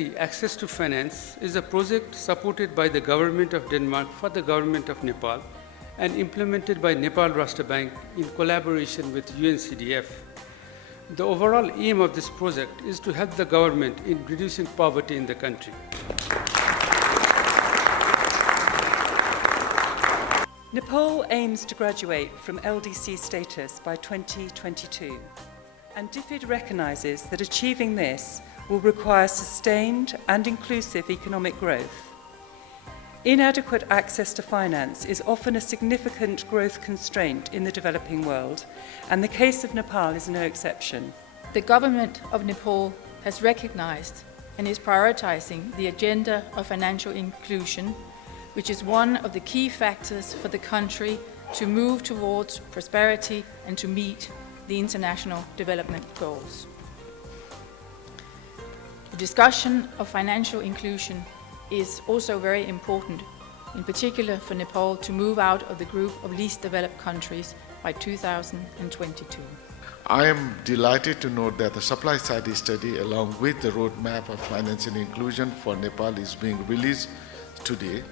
Prosperity Access to Finance is a project supported by the Government of Denmark for the Government of Nepal and implemented by Nepal Rashtra Bank in collaboration with UNCDF. The overall aim of this project is to help the government in reducing poverty in the country. Nepal aims to graduate from LDC status by 2022, and DFID recognises that achieving this will require sustained and inclusive economic growth. Inadequate access to finance is often a significant growth constraint in the developing world, and the case of Nepal is no exception. The government of Nepal has recognized and is prioritizing the agenda of financial inclusion, which is one of the key factors for the country to move towards prosperity and to meet the international development goals. The discussion of financial inclusion is also very important, in particular for Nepal to move out of the group of least developed countries by 2022. I am delighted to note that the supply side study along with the roadmap of financial inclusion for Nepal is being released today.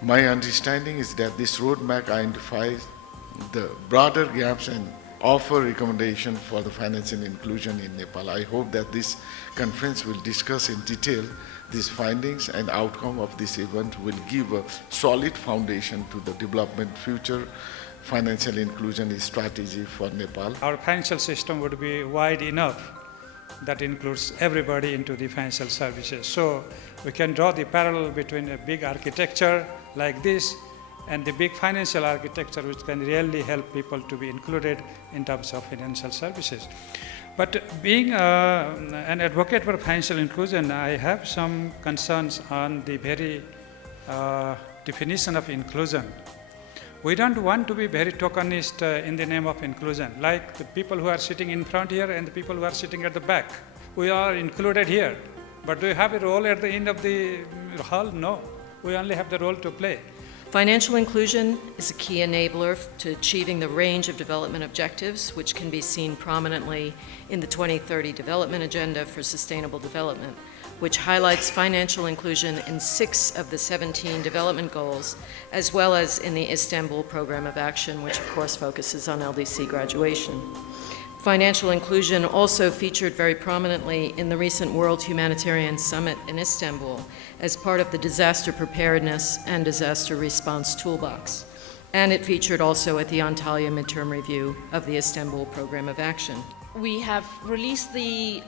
My understanding is that this roadmap identifies the broader gaps and offer recommendation for the financial inclusion in Nepal. I hope that this conference will discuss in detail these findings and outcome of this event will give a solid foundation to the development future financial inclusion strategy for Nepal. Our financial system would be wide enough that includes everybody into the financial services. So we can draw the parallel between a big architecture like this and the big financial architecture which can really help people to be included in terms of financial services. But being an advocate for financial inclusion, I have some concerns on the very definition of inclusion. We don't want to be very tokenist in the name of inclusion, like the people who are sitting in front here and the people who are sitting at the back. We are included here, but do we have a role at the end of the hall? No, we only have the role to play. Financial inclusion is a key enabler to achieving the range of development objectives, which can be seen prominently in the 2030 Development Agenda for Sustainable Development, which highlights financial inclusion in 6 of the 17 development goals, as well as in the Istanbul Program of Action, which of course focuses on LDC graduation. Financial inclusion also featured very prominently in the recent World Humanitarian Summit in Istanbul as part of the Disaster Preparedness and Disaster Response Toolbox. And it featured also at the Antalya Midterm Review of the Istanbul Program of Action. We have released the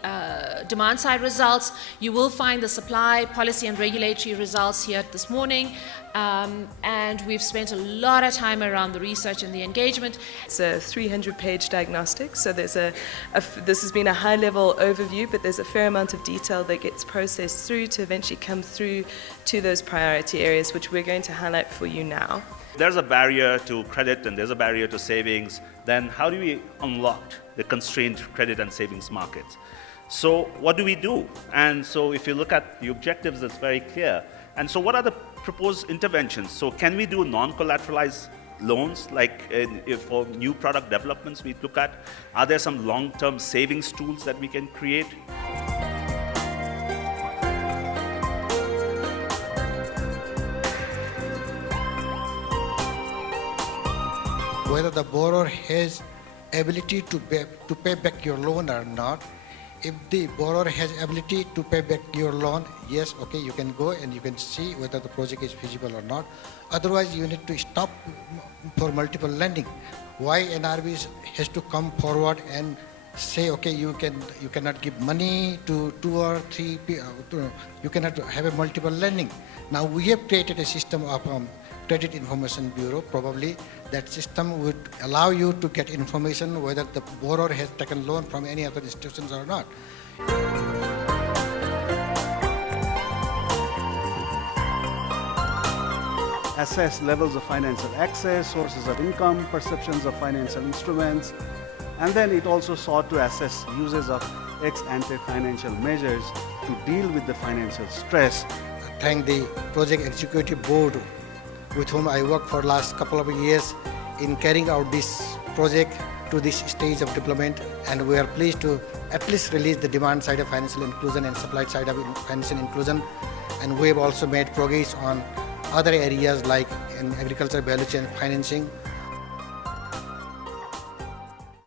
demand side results. You will find the supply, policy and regulatory results here this morning. And we've spent a lot of time around the research and the engagement. It's a 300-page diagnostic, so this has been a high-level overview, but there's a fair amount of detail that gets processed through to eventually come through to those priority areas, which we're going to highlight for you now. There's a barrier to credit and there's a barrier to savings. Then how do we unlock the constrained credit and savings markets? So what do we do? And so if you look at the objectives, it's very clear. And so what are the proposed interventions? So can we do non-collateralized loans, like if for new product developments we look at? Are there some long-term savings tools that we can create? Whether the borrower has ability to pay back your loan or not. If the borrower has ability to pay back your loan, yes, okay, you can go and you can see whether the project is feasible or not. Otherwise, you need to stop for multiple lending. Why NRB has to come forward and say, okay, you cannot give money to 2 or 3 people, you cannot have a multiple lending. Now we have created a system of Credit Information Bureau. Probably that system would allow you to get information whether the borrower has taken loan from any other institutions or not. Assess levels of financial access, sources of income, perceptions of financial instruments, and then it also sought to assess uses of ex-ante financial measures to deal with the financial stress. I thank the Project Executive Board with whom I worked for last couple of years in carrying out this project to this stage of development, and we are pleased to at least release the demand side of financial inclusion and supply side of financial inclusion. And we have also made progress on other areas like in agriculture value chain financing,